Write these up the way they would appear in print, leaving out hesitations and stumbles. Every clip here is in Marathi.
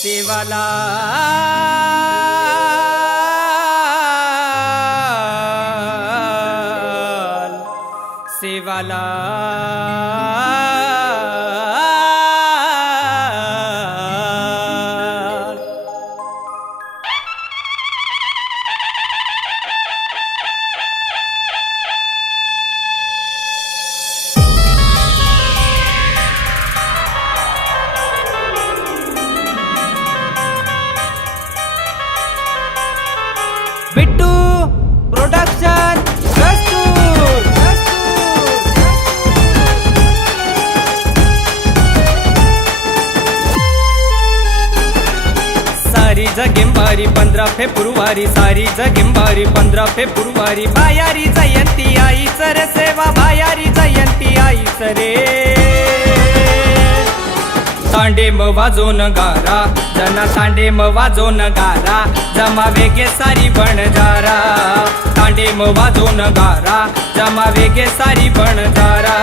सेवाला सेवाला बिट्टू प्रोडक्शन प्रस्तुत सारी जगेंबारी 15 फेब्रुवारी सारी जगेंबारी 15 फेब्रुवारी बायारी जयंती आईच रे सेवा बायारी जयंती आईच रे तांडेम वाजोन गारा जना तांडेम वाजोन गारा जमा वेगे सारी बनजारा तांडेम वाजोन गारा जमा वेगे सारी बनजारा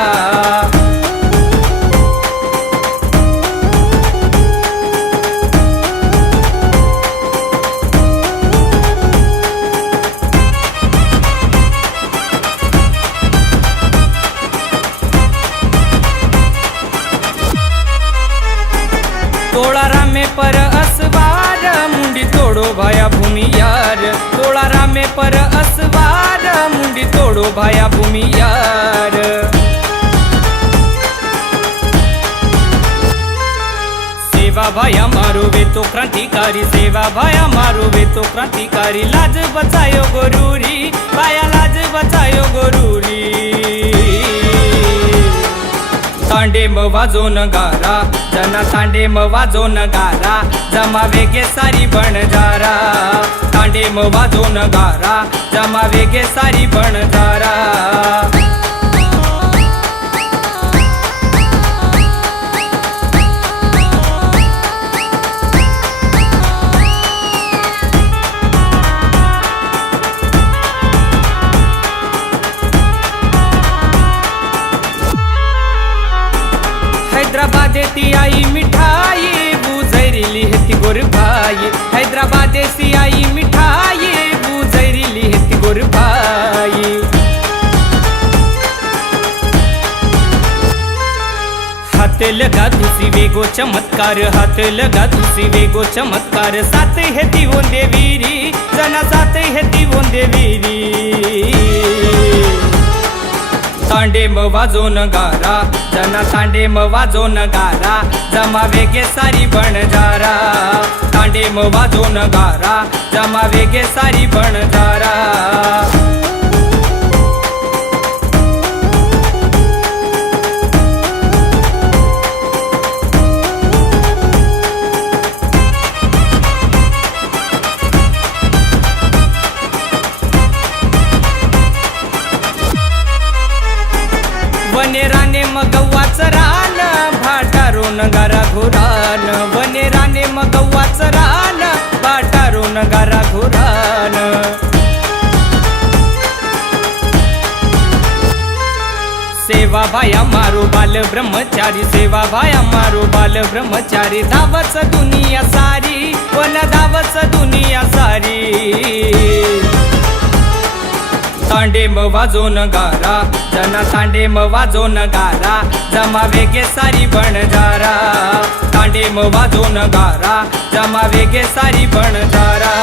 तोड़ा रामे पर असवार मुंडी तोड़ो भाया भूमि यार तोड़ा रामे पर असवार मुंडी तोड़ो भाया भूमि यार सेवा भाया मारो वे तो क्रांतिकारी सेवा भाया मारो वे तो क्रांतिकारी लाज बचायो गोरूरी भाया लाज बचायो गोरूरी तांडेम वाजोन गारा जना तांडेम वाजोन गारा जमा वेगे सारी बनजारा तांडेम वाजोन गारा जमा वेगे सारी बनजारा हैदराबादेती आई मिठाई बुजैरिली हेती गोर भाई हैदराबादेसी आई मिठाई बुजैरिली हेती गोर भाई हाथ लगा तुसी वेगो चमत्कार हाथ लगा तुसी वेगो चमत्कार साथ हेती वोंदे वीरी जना साथ हेती वोंदे वीरी तांडेम वाजोन गारा जना तांडेम वाजोन गारा जमा वेगे सारी बनजारा तांडेम वाजोन गारा जमा वेगे सारी बनजारा वनेराने मगव्वाच रान भाटारो नगारा घोरान वनेराने मगव्वाच रान भाटारो नगारा घोरान सेवा भाया मारो बाल ब्रह्मचारी सेवा भाया मारो बाल ब्रह्मचारी धावच दुनिया सारी वन धावच दुनिया सारी तांडेम वाजोन गारा जना तांडेम वाजोन गारा जमा वेगे सारी बनजारा तांडेम वाजोन गारा जमा वेगे सारी बनजारा